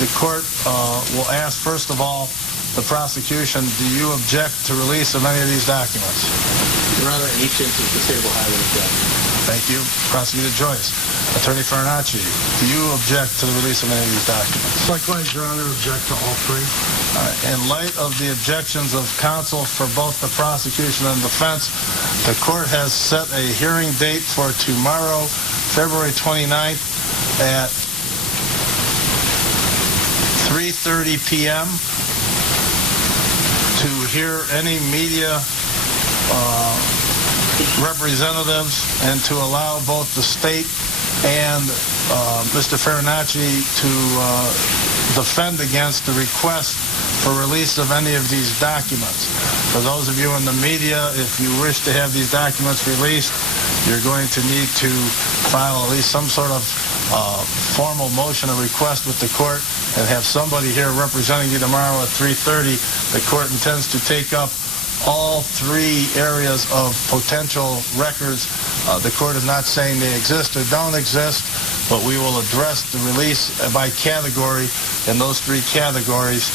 the court will ask, first of all, the prosecution, do you object to release of any of these documents? Your Honor, in each instance, the state will highly object. Thank you. Prosecutor Joyce. Attorney Farinacci, do you object to the release of any of these documents? Likewise, Your Honor, object to all three. In light of the objections of counsel for both the prosecution and defense, the court has set a hearing date for tomorrow, February 29th at 3:30 p.m. to hear any media representatives and to allow both the state and Mr. Farinacci to defend against the request for release of any of these documents. For those of you in the media, if you wish to have these documents released, you're going to need to file at least some sort of formal motion or request with the court and have somebody here representing you tomorrow at 3:30. The court intends to take up all three areas of potential records. The court is not saying they exist or don't exist, but we will address the release by category in those three categories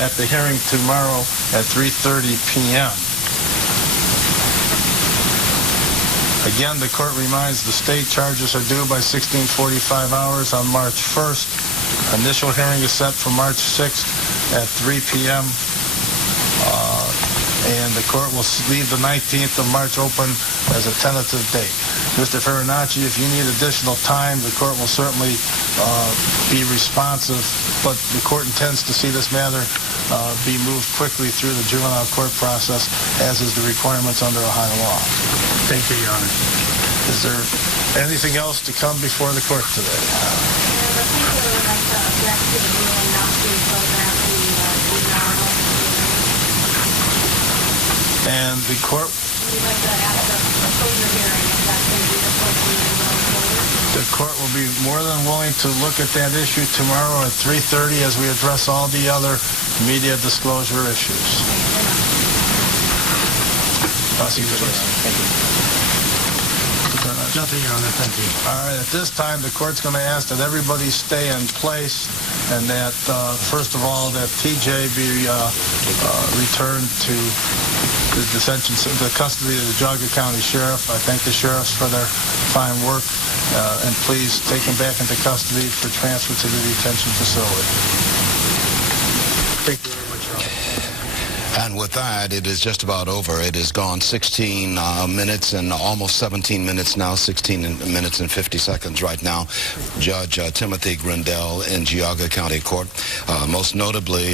at the hearing tomorrow at 3:30 p.m. Again, the court reminds the state charges are due by 16:45 hours on March 1st. Initial hearing is set for March 6th at 3 p.m. And the court will leave the 19th of March open as a tentative date. Mr. Farinacci, if you need additional time, the court will certainly be responsive, but the court intends to see this matter be moved quickly through the juvenile court process, as is the requirements under Ohio law. Thank you, Your Honor. Is there anything else to come before the court today? The people would like to object to the ruling not to photograph the juvenile. And the court... We'd like to ask a closure hearing if that's going to be the appropriate going forward. The court will be more than willing to look at that issue tomorrow at 3:30 as we address all the other media disclosure issues. Prosecutor. Thank you. Nothing, Your Honor. Thank you. All right, at this time, the court's going to ask that everybody stay in place and that, first of all, that TJ be returned to the custody of the Geauga County Sheriff. I thank the sheriffs for their fine work, and please take him back into custody for transfer to the detention facility. Thank you very much, Your Honor. And with that, it is just about over. It has gone 16 minutes and almost 17 minutes now, 16 minutes and 50 seconds right now. Judge Timothy Grindell in Geauga County Court most notably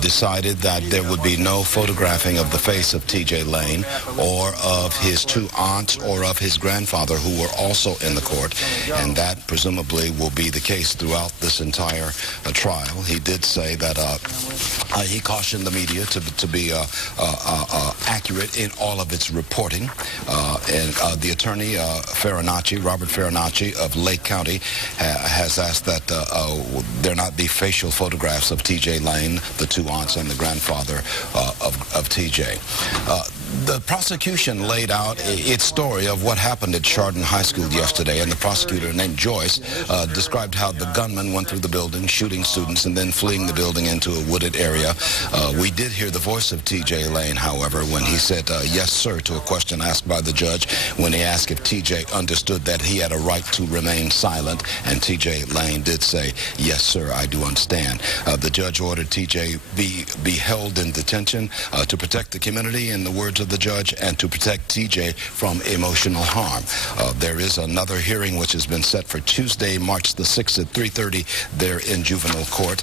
decided that there would be no photographing of the face of T.J. Lane or of his two aunts or of his grandfather, who were also in the court, and that presumably will be the case throughout this entire trial. He did say that he cautioned the media to be accurate in all of its reporting. And the attorney, Robert Farinacci of Lake County, has asked that there not be facial photographs of T.J. Lane, the two aunts, and the grandfather of T.J. The prosecution laid out its story of what happened at Chardon High School yesterday, and the prosecutor, named Joyce, described how the gunman went through the building, shooting students, and then fleeing the building into a wooded area. We did hear the voice of T.J. Lane, however, when he said, yes, sir, to a question asked by the judge when he asked if T.J. understood that he had a right to remain silent, and T.J. Lane did say, yes, sir, I do understand. The judge ordered T.J. be held in detention to protect the community, in the words of the judge, and to protect T.J. from emotional harm. There is another hearing which has been set for Tuesday, March the 6th at 3:30 there in juvenile court.